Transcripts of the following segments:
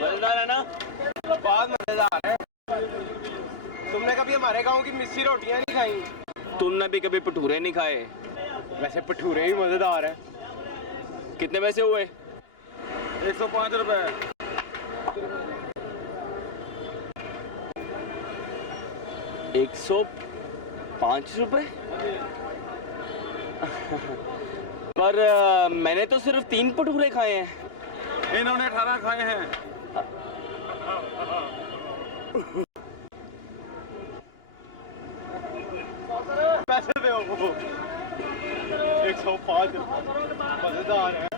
मजेदार है ना? बहुत मजेदार है। तुमने कभी हमारे गांव की मिस्सी रोटियां नहीं खाई? तुमने भी कभी भटूरे नहीं खाए? वैसे भटूरे ही मजेदार है। कितने पैसे हुए? 105 रुपए। 105 रुपए? पर मैंने तो सिर्फ 3 भटूरे खाए हैं। इन्होंने 18 खाए हैं। पैसे दो। 105 मजेदार है।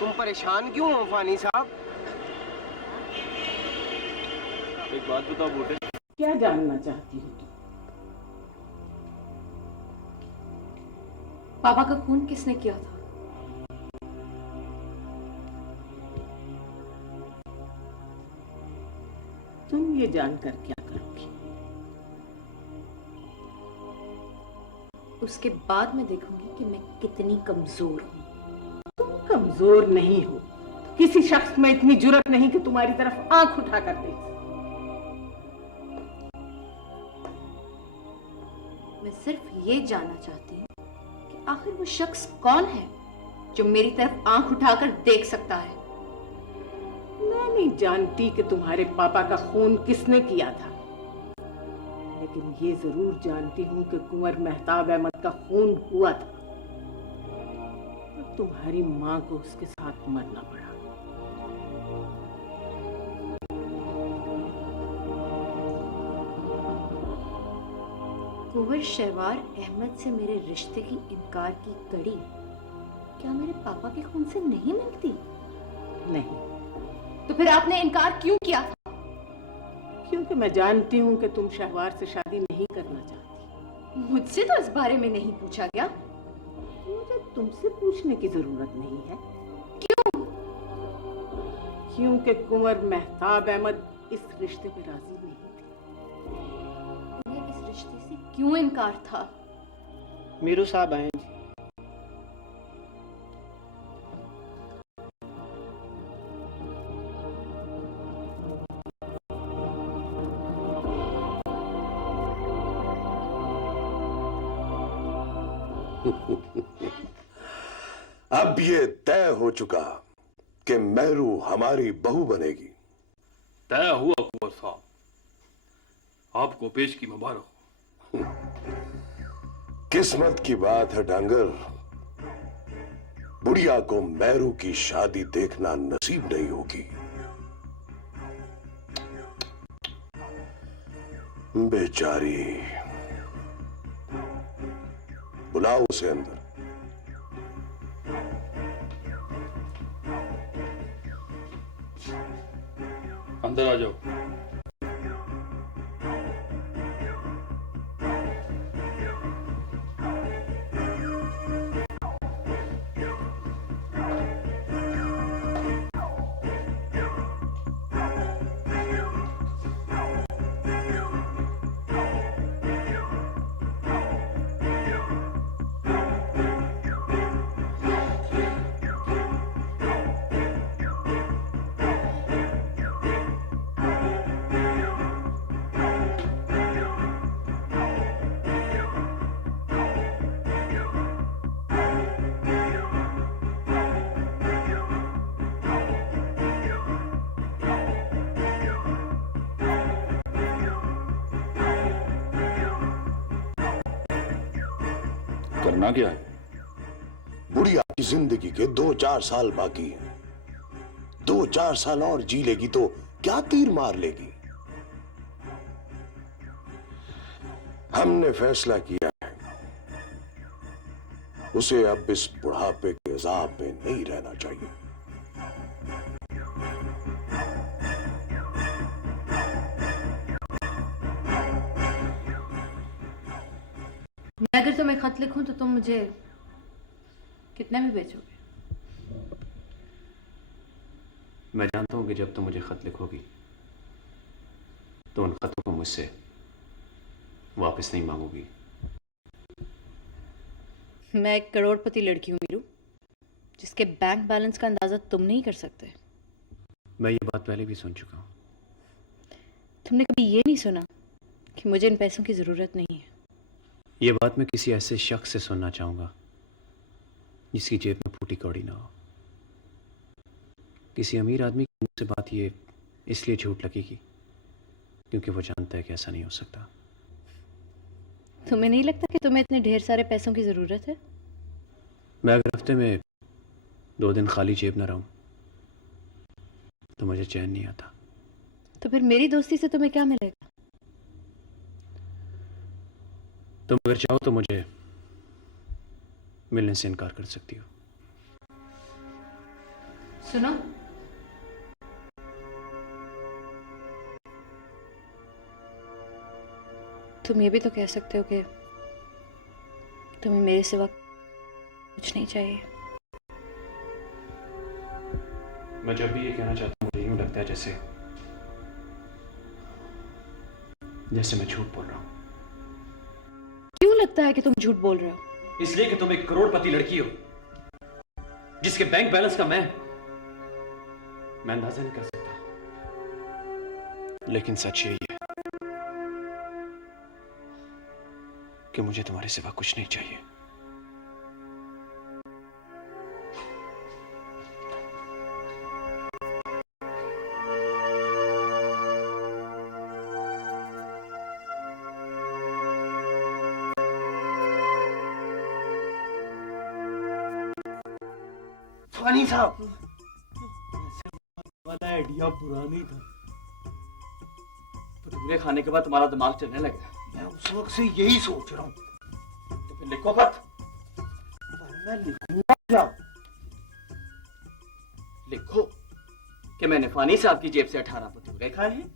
तुम परेशान क्यों हो फानी साहब? एक बात बताओ बूटे, क्या जानना चाहती हो तुम? पापा का खून किसने किया था? तुम ये जानकर क्या करोगी? उसके बाद मैं देखूंगी कि मैं कितनी कमजोर हूं। तुम कमजोर नहीं हो, किसी शख्स में इतनी जुर्रत नहीं कि तुम्हारी तरफ आंख उठा कर देख। मैं सिर्फ ये जानना चाहती हूँ कि आखिर वो शख्स कौन है जो मेरी तरफ आंख उठाकर देख सकता है। मैं नहीं जानती कि तुम्हारे पापा का खून किसने किया था, लेकिन ये जरूर जानती हूँ कि कुंवर मेहताब अहमद का खून हुआ था और तुम्हारी माँ को उसके साथ मरना पड़ा। कुंवर शहवार अहमद से मेरे रिश्ते की इनकार की कड़ी क्या मेरे पापा के खून से नहीं मिलती? नहीं। तो फिर आपने इनकार क्यों किया? क्योंकि मैं जानती हूँ कि तुम शहवार से शादी नहीं करना चाहती। मुझसे तो इस बारे में नहीं पूछा गया। मुझे तुमसे पूछने की जरूरत नहीं है। क्यों? क्योंकि कुंवर मेहताब अहमद इस रिश्ते पे राजी नहीं थे। उन्हें इस रिश्ते से क्यों इनकार था? मीरू साहब आए। अब ये तय हो चुका कि मेहरू हमारी बहू बनेगी। तय हुआ कुंवर साहब, आपको पेश की मुबारक हो। किस्मत की बात है डांगर, बुढ़िया को मेहरू की शादी देखना नसीब नहीं होगी। बेचारी, बुलाओ उसे अंदर। अंदर आ जाओ। करना क्या है? बुढ़िया की जिंदगी के 2-4 साल बाकी हैं। 2-4 साल और जी लेगी तो क्या तीर मार लेगी। हमने फैसला किया है, उसे अब इस बुढ़ापे के अजाब में नहीं रहना चाहिए। मैं अगर तुम्हें खत लिखूं तो तुम मुझे कितने में बेचोगे? मैं जानता हूँ कि जब तुम मुझे खत लिखोगी तो उन खतों को मुझसे वापस नहीं मांगोगी। मैं एक करोड़पति लड़की हूँ वीरू, जिसके बैंक बैलेंस का अंदाजा तुम नहीं कर सकते। मैं ये बात पहले भी सुन चुका हूँ। तुमने कभी ये नहीं सुना कि मुझे इन पैसों की ज़रूरत नहीं है? ये बात मैं किसी ऐसे शख्स से सुनना चाहूँगा जिसकी जेब में फूटी कौड़ी ना हो। किसी अमीर आदमी की मुंह से बात ये इसलिए झूठ लगेगी क्योंकि वो जानता है कि ऐसा नहीं हो सकता। तुम्हें नहीं लगता कि तुम्हें इतने ढेर सारे पैसों की ज़रूरत है? मैं अगर हफ्ते में 2 दिन खाली जेब ना रहूं तो मुझे चैन नहीं आता। तो फिर मेरी दोस्ती से तुम्हें क्या मिलेगा? तुम अगर चाहो तो मुझे मिलने से इनकार कर सकती हो। सुनो, तुम ये भी तो कह सकते हो कि तुम्हें मेरे सिवा कुछ नहीं चाहिए। मैं जब भी ये कहना चाहता हूँ मुझे यूं लगता है जैसे मैं झूठ बोल रहा हूँ। क्यों लगता है कि तुम झूठ बोल रहे हो? इसलिए कि तुम एक करोड़पति लड़की हो जिसके बैंक बैलेंस का मैं अंदाजा नहीं कर सकता। लेकिन सच यही है कि मुझे तुम्हारे सिवा कुछ नहीं चाहिए। फानी साहब, वाला आइडिया बुरा नहीं था। भटूरे खाने के बाद तुम्हारा दिमाग चलने लगा। मैं उस वक्त से यही सोच रहा हूँ। तो फिर लिखो खत। पर मैं लिखूंगा क्या? लिखो कि मैंने फानी साहब की जेब से 18 भटूरे खाए हैं।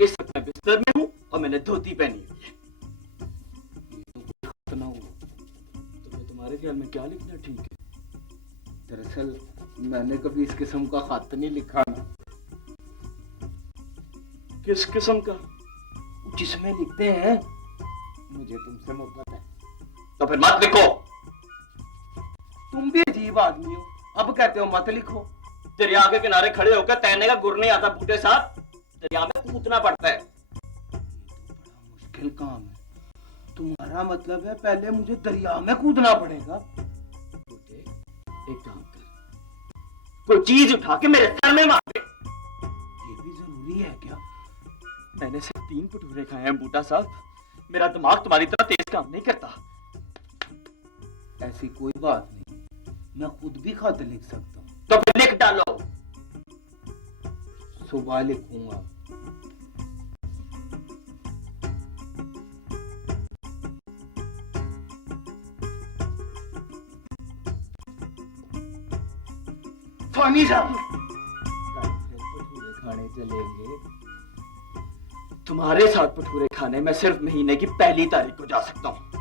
इस वक्त मैं बिस्तर में हूँ और मैंने धोती पहनी हुई है। ये तो खत ना हुआ तो फिर तुम्हारे ख्याल में क्या लिखना ठीक है? दरअसल मैंने कभी इस किस्म का खत नहीं लिखा ना। किस किस्म का? जिसमें लिखते हैं मुझे तुमसे मोहब्बत है। तो फिर मत लिखो। तुम भी अजीब आदमी हो, अब कहते हो मत लिखो। दरिया के किनारे खड़े होकर तैरने का गुर नहीं आता बूटे साहब, दरिया में कूदना पड़ता है। बड़ा मुश्किल काम है। तुम्हारा मतलब है पहले मुझे दरिया में कूदना पड़ेगा? बूटे एक काम कर, कोई चीज उठा के मेरे सर में मार दे। ये भी जरूरी है क्या? मैंने सिर्फ 3 भटूरे खाए हैं बूटा साहब, मेरा दिमाग तुम्हारी तरह तेज काम नहीं करता। ऐसी कोई बात नहीं, मैं खुद भी खत लिख सकता हूँ। तो फिर लिख डालो। सुबह लिखूंगा। फानी साहब, भटूरे खाने चलेंगे। तुम्हारे साथ भटूरे खाने मैं सिर्फ महीने की 1 तारीख को जा सकता हूँ।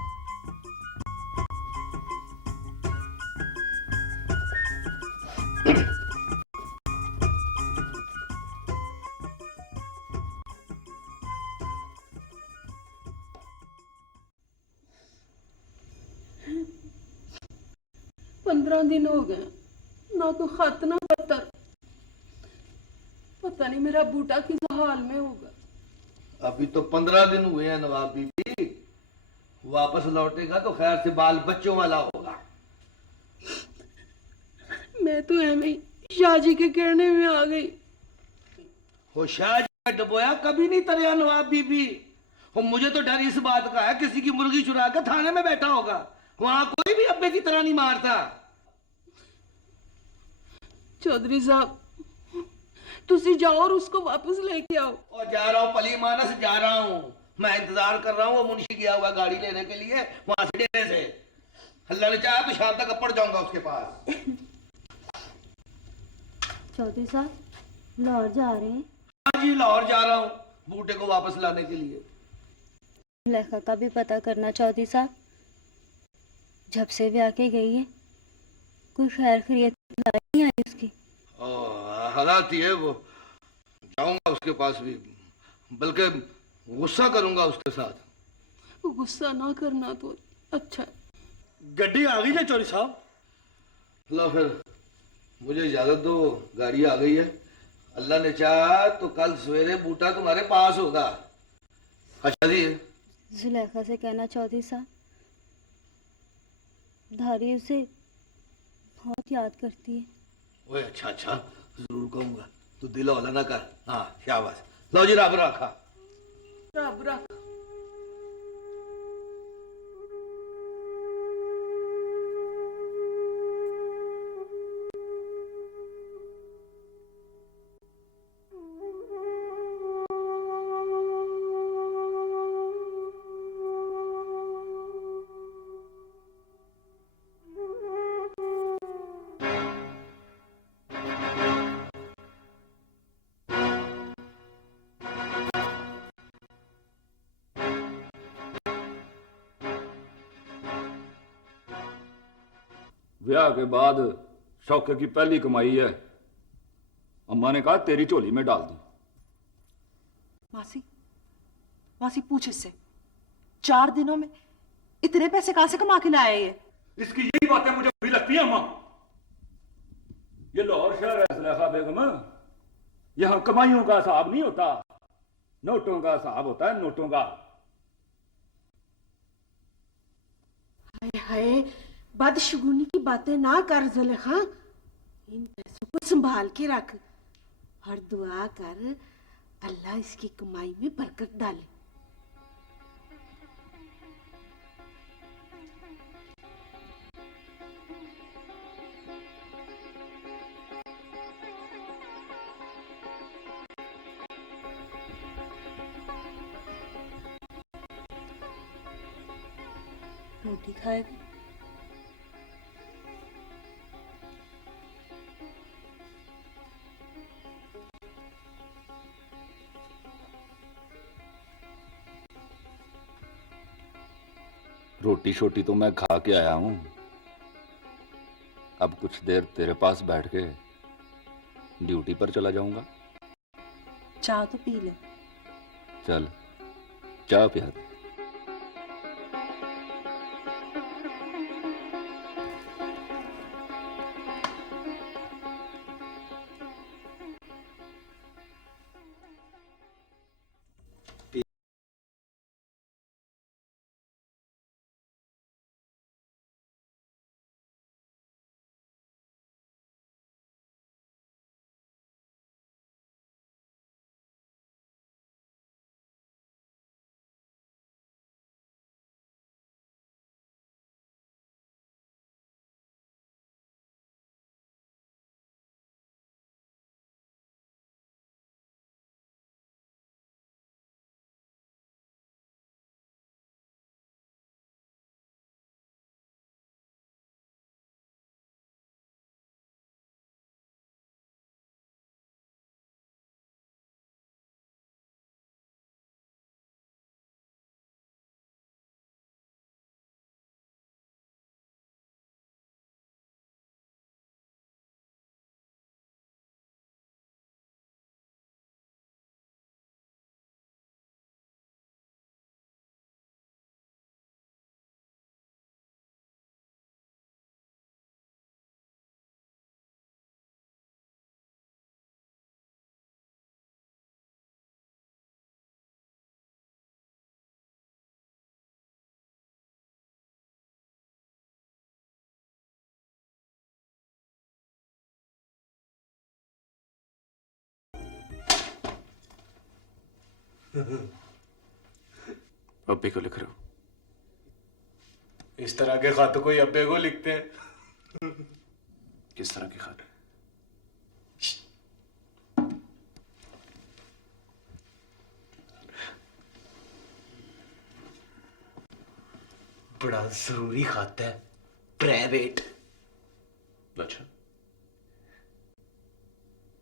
पंद्रह दिन हो गए, ना कोई खत ना पत्तर। पता नहीं मेरा बूटा किस हाल में होगा। अभी तो 15 दिन हुए हैं नवाब बीबी। वापस लौटेगा तो खैर से बाल बच्चों वाला होगा। मैं तो ऐਵੇਂ ही शाहजी के कहने में आ गई। हो शाहजी का डबोया कभी नहीं तरया नवाब बीबी। हो मुझे तो डर इस बात का है किसी की मुर्गी चुरा कर थाने में बैठा होगा। वहां कोई भी अब्बे की तरह नहीं मारता। चौधरी साहब, तुसी जाओ और उसको वापस लेके आओ। और जा रहा हूँ, पली मानस जा रहा हूँ। मैं इंतजार कर रहा हूँ, वो मुंशी गया हुआ गाड़ी लेने के लिए वहां से डेरे से। अल्लाह ने चाहा तो शाम तक अपड़ जाऊंगा उसके पास। चौधरी साहब, लाहौर जा रहे हैं? हाँ जी, लाहौर जा रहा हूँ बूटे को वापस लाने के लिए। लेखा का भी पता करना चौधरी साहब। जब से वे आके गई है कोई खैर खैरियत नहीं आई उसकी? हालात ही है वो। जाऊंगा उसके पास भी, बल्कि गुस्सा करूंगा उसके साथ। गुस्सा ना करना तो अच्छा। गड्डी आ गई है चौधरी साहब। लो फिर मुझे इजाजत दो, गाड़ी आ गई है। अल्लाह ने चाहा तो कल सवेरे बूटा तुम्हारे पास होगा। अच्छा जी। जुलेखा से कहना चौधरी साहब, धारी उसे बहुत याद करती है। ओए अच्छा अच्छा, जरूर कहूंगा। तू दिल हौला ना कर। हाँ शाबाश। लो जी, रब रखा। रब रख। ब्याह के बाद शौके की पहली कमाई है। अम्मा ने कहा तेरी झोली में डाल दूं। मासी, मासी पूछ इससे, 4 दिनों में इतने पैसे कहां से कमा के लाए ये? इसकी यही बातें मुझे बुरी लगती है अम्मा। ये लाहौर शहर है जुलेखा बेगम, यहां कमाइयों का हिसाब नहीं होता, नोटों का हिसाब होता है, नोटों का। हाय हाय, बदशगुनी की बातें ना कर जुलेखा। इन पैसों को संभाल के रख और दुआ कर अल्लाह इसकी कमाई में बरकत डाले। रोटी खाएगा? रोटी शोटी तो मैं खा के आया हूं, अब कुछ देर तेरे पास बैठ के ड्यूटी पर चला जाऊंगा। चाय तो पी ले। चल चाय पिया दे। अब्बे को लिख रहा हूं। इस तरह के खत कोई अब्बे को लिखते हैं? किस तरह के खत? बड़ा जरूरी खत है, प्राइवेट। अच्छा,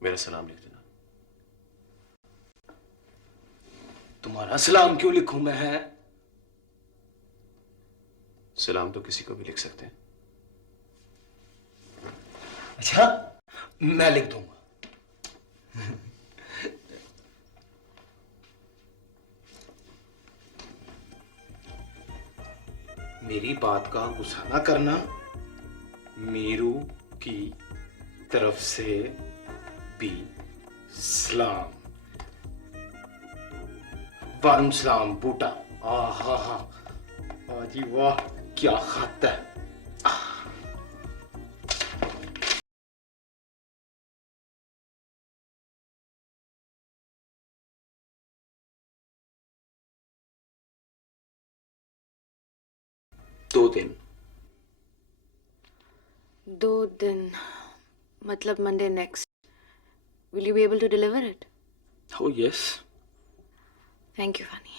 मेरा सलाम लिख देना। तुम्हारा सलाम क्यों लिखूं मैं? है सलाम तो किसी को भी लिख सकते हैं। अच्छा, मैं लिख दूंगा। मेरी बात का गुस्सा ना करना। मीरू की तरफ से भी सलाम। वालेकुम सलाम बूटा। आहा हा, जी वाह, क्या खत है। दो दिन मतलब Monday next. Will you be able to deliver it? Oh yes. Thank you funny.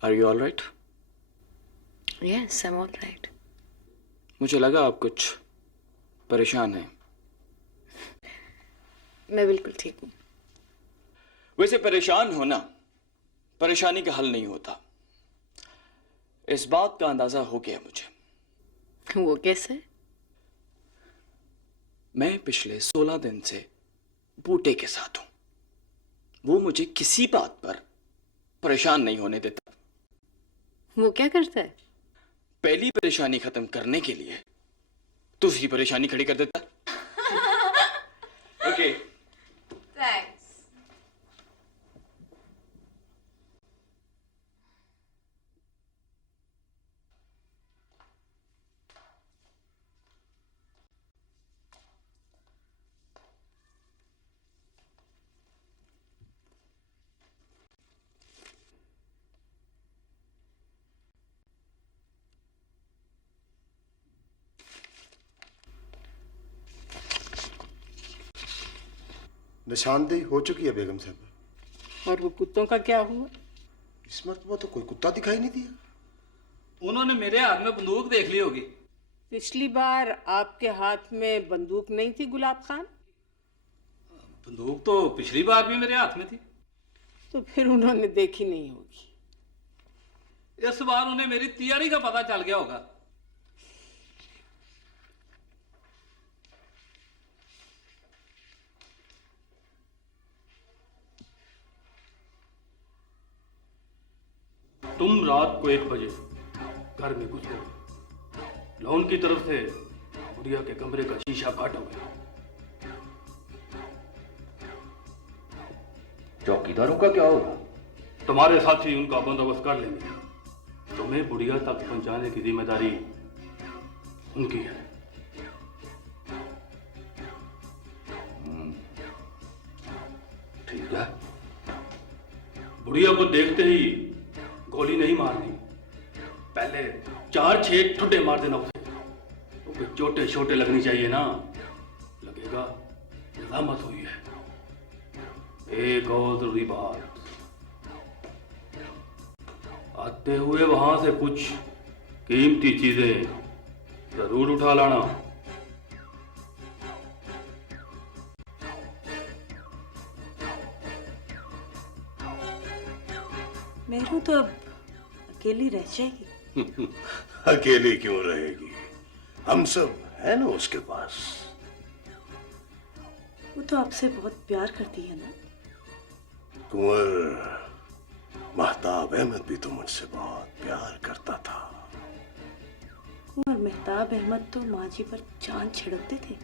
Are you all right? Yes, I am all right. मुझे लगा आप कुछ परेशान हैं। मैं बिल्कुल ठीक हूँ। वैसे परेशान होना परेशानी का हल नहीं होता, इस बात का अंदाजा हो गया मुझे। वो कैसे? मैं पिछले 16 दिन से बूटे के साथ हूं। वो मुझे किसी बात पर परेशान नहीं होने देता। वो क्या करता है? पहली परेशानी खत्म करने के लिए दूसरी परेशानी खड़ी कर देता। ओके। थैंक्स। निशानदेही हो चुकी है बेगम साहब। और वो कुत्तों का क्या हुआ? इस मर्तबा तो कोई कुत्ता दिखाई नहीं दिया। उन्होंने मेरे हाथ में बंदूक देख ली होगी। पिछली बार आपके हाथ में बंदूक नहीं थी गुलाब खान? बंदूक तो पिछली बार भी मेरे हाथ में थी। तो फिर उन्होंने देखी नहीं होगी। इस बार उन्हें मेरी तैयारी का पता चल गया होगा। तुम रात को 1 बजे घर में घुसो। लॉन की तरफ से गुड़िया के कमरे का शीशा फाटोगे। चौकीदारों का क्या होगा? तुम्हारे साथी उनका बंदोबस्त कर लेंगे। तुम्हें बुढ़िया तक पहुंचाने की जिम्मेदारी उनकी है। ठीक है। बुढ़िया को देखते ही गोली नहीं मारनी, पहले 4-6 ठुड्डे मार देना उसे। तो कुछ चोटे छोटे लगनी चाहिए ना, लगेगा निजामत हुई है। एक और जरूरी बात, आते हुए वहां से कुछ कीमती चीजें जरूर उठा लाना। मेरू तो अब अकेली रह जाएगी। अकेली क्यों रहेगी? हम सब है ना उसके पास। वो तो आपसे बहुत प्यार करती है ना। कुंवर महताब अहमद भी तो मुझसे बहुत प्यार करता था। और मेहताब अहमद तो माँ जी पर जान छिड़कते थे।